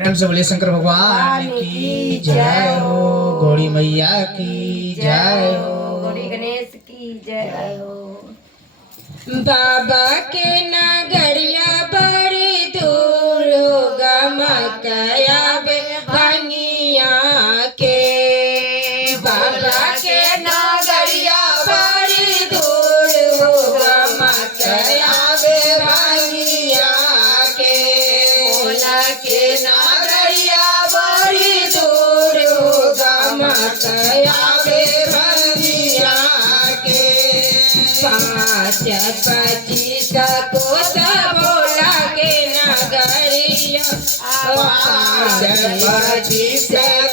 प्रेम से बोलिए शंकर भगवान की जय हो, गौरी मैया की जय हो, गौरी गणेश की जय हो। बाबा के नगरिया बड़ी दूर होगा मकया भंगिया के। बाबा के नगरिया बड़ी दूर होगा मकया भंगिया के। भोला के नगरिया बड़ी दूर होगा मकया भंगिया के। 5-25 कोस भोला के नगरिया। 5-25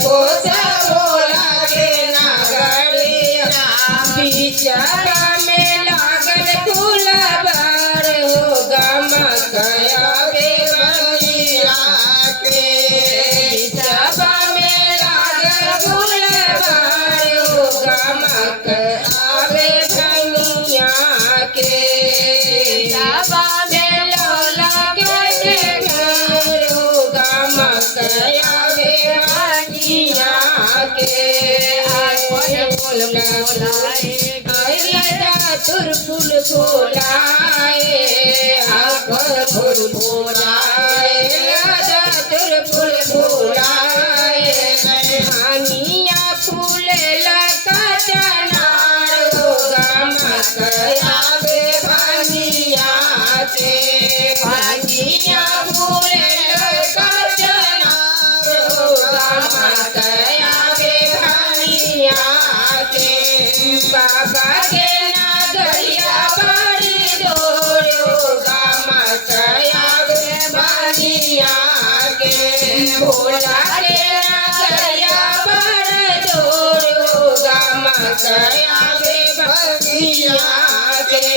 कोस भोला के नगरिया। बिचरा में लागल फूलबार होगा मकया भंगिया के। बिचरा में लागल फूलबार होगा मकया भंगिया के। बाबा में लौला के घर होगा मकया भंगिया के। तुर फूल फूलाए फूल फूलाए तुर फूल फूलाए। हानिया फूल लगा चनार होगा मकया भंगिया के। भागिया फूल लगा चनार होगा मकया भंगिया के। बाबा के नगरिया बड़ी दूर होगा मकया भंगिया के। भोला के नगरिया बड़ी दूर होगा मकया भंगिया के।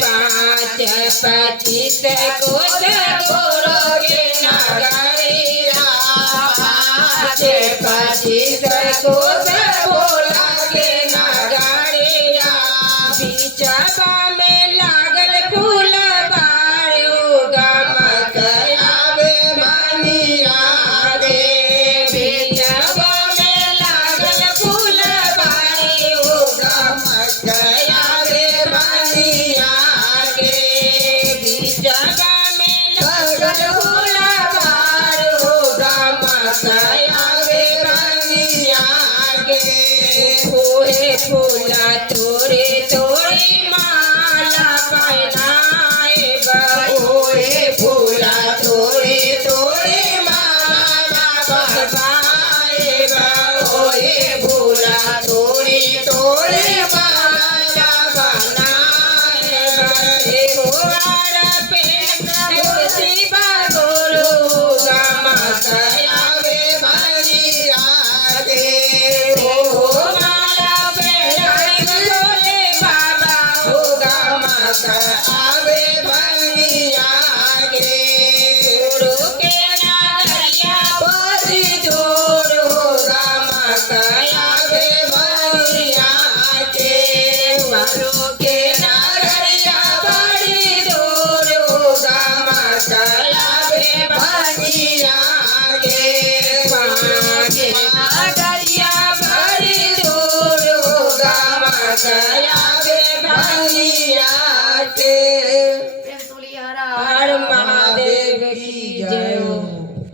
5-25 कोस गोरो के नगरिया। 5-25 कोस भोला के नगरिया। बिचवा में लागल फूलबार होगा मकया भंगिया के। बिचवा में लागल फूलबार होगा मकया भंगिया के। बिचवा में लागल फूलबार होगा मकया भंगिया के। होए फूला तोरे तोरी माला पहनाए होए फूला तोरे तोरे माला पहनाए। होए फूला तोरे तोरे माला बनाए। होवार पे शिवा गुरु होगा मकया भंगिया के। हो माला पहनाए भोले बाबा होगा मकया भंगिया के। गुरु के नगरिया बड़ी दूर होगा मकया भंगिया के। गुरु के नगरिया बड़ी दूर होगा मकया भंगिया